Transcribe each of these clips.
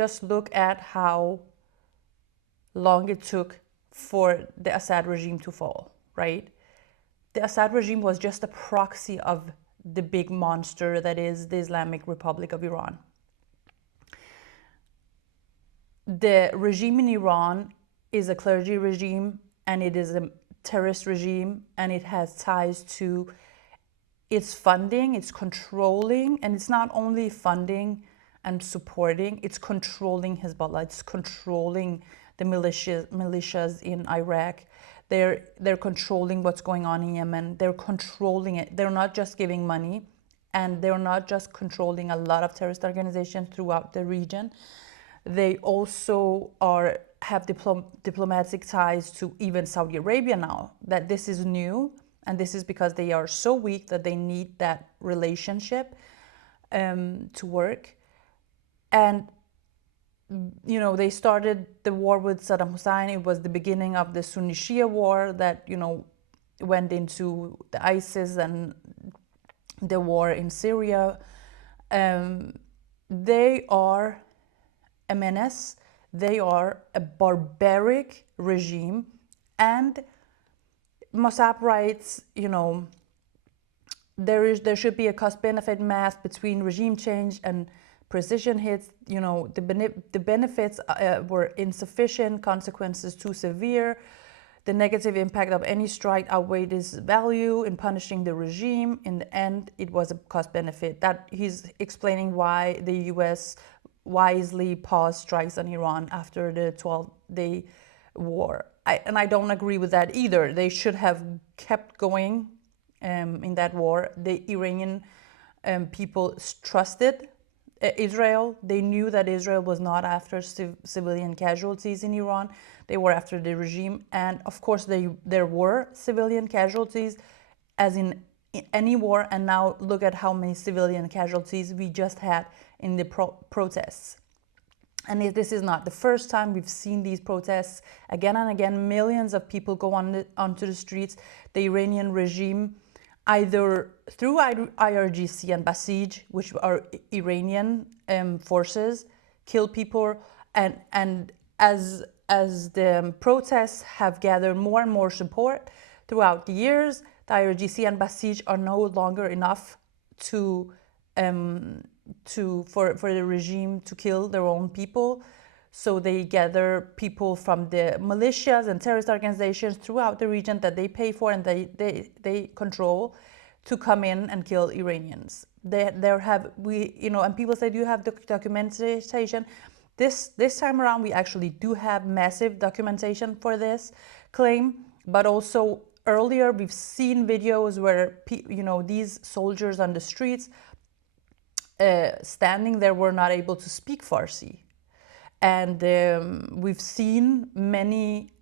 just look at how long it took for the Assad regime to fall, right? The Assad regime was just a proxy of the big monster that is the Islamic Republic of Iran. The regime in Iran is a clergy regime, and it is a terrorist regime, and it has ties to its funding, it's controlling, and it's not only funding and supporting, it's controlling Hezbollah, it's controlling the militias in Iraq. They're controlling what's going on in Yemen. They're controlling it. They're not just giving money, and they're not just controlling a lot of terrorist organizations throughout the region. They also have diplomatic ties to even Saudi Arabia now. That this is new, and this is because they are so weak that they need that relationship to work. And they started the war with Saddam Hussein. It was the beginning of the Sunni-Shia war that, went into the ISIS and the war in Syria. They are a menace. They are a barbaric regime. And Mossad writes, there should be a cost-benefit math between regime change and precision hits. The benefits were insufficient, consequences too severe. The negative impact of any strike outweighed its value in punishing the regime. In the end, it was a cost-benefit. That he's explaining why the U.S. wisely paused strikes on Iran after the 12-day war. I don't agree with that either. They should have kept going in that war. The Iranian people trusted Israel. They knew that Israel was not after civilian casualties in Iran. They were after the regime. And of course, there were civilian casualties, as in any war. And now look at how many civilian casualties we just had in the protests. And this is not the first time we've seen these protests. Again and again, millions of people go onto the streets. The Iranian regime, either through IRGC and Basij, which are Iranian forces, kill people. And as the protests have gathered more and more support throughout the years, the IRGC and Basij are no longer enough for the regime to kill their own people. So they gather people from the militias and terrorist organizations throughout the region that they pay for and they control to come in and kill Iranians. And people say, do you have documentation? This time around, we actually do have massive documentation for this claim, but also earlier we've seen videos where these soldiers on the streets standing there were not able to speak Farsi. And we've seen many,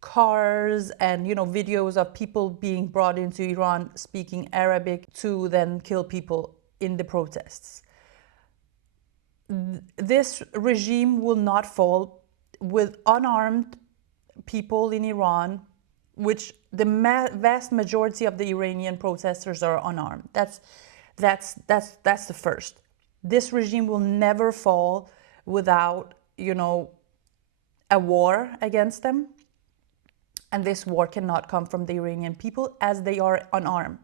cars and, videos of people being brought into Iran speaking Arabic to then kill people in the protests. This regime will not fall with unarmed people in Iran, which the vast majority of the Iranian protesters are unarmed. That's the first. This regime will never fall without, a war against them. And this war cannot come from the Iranian people as they are unarmed.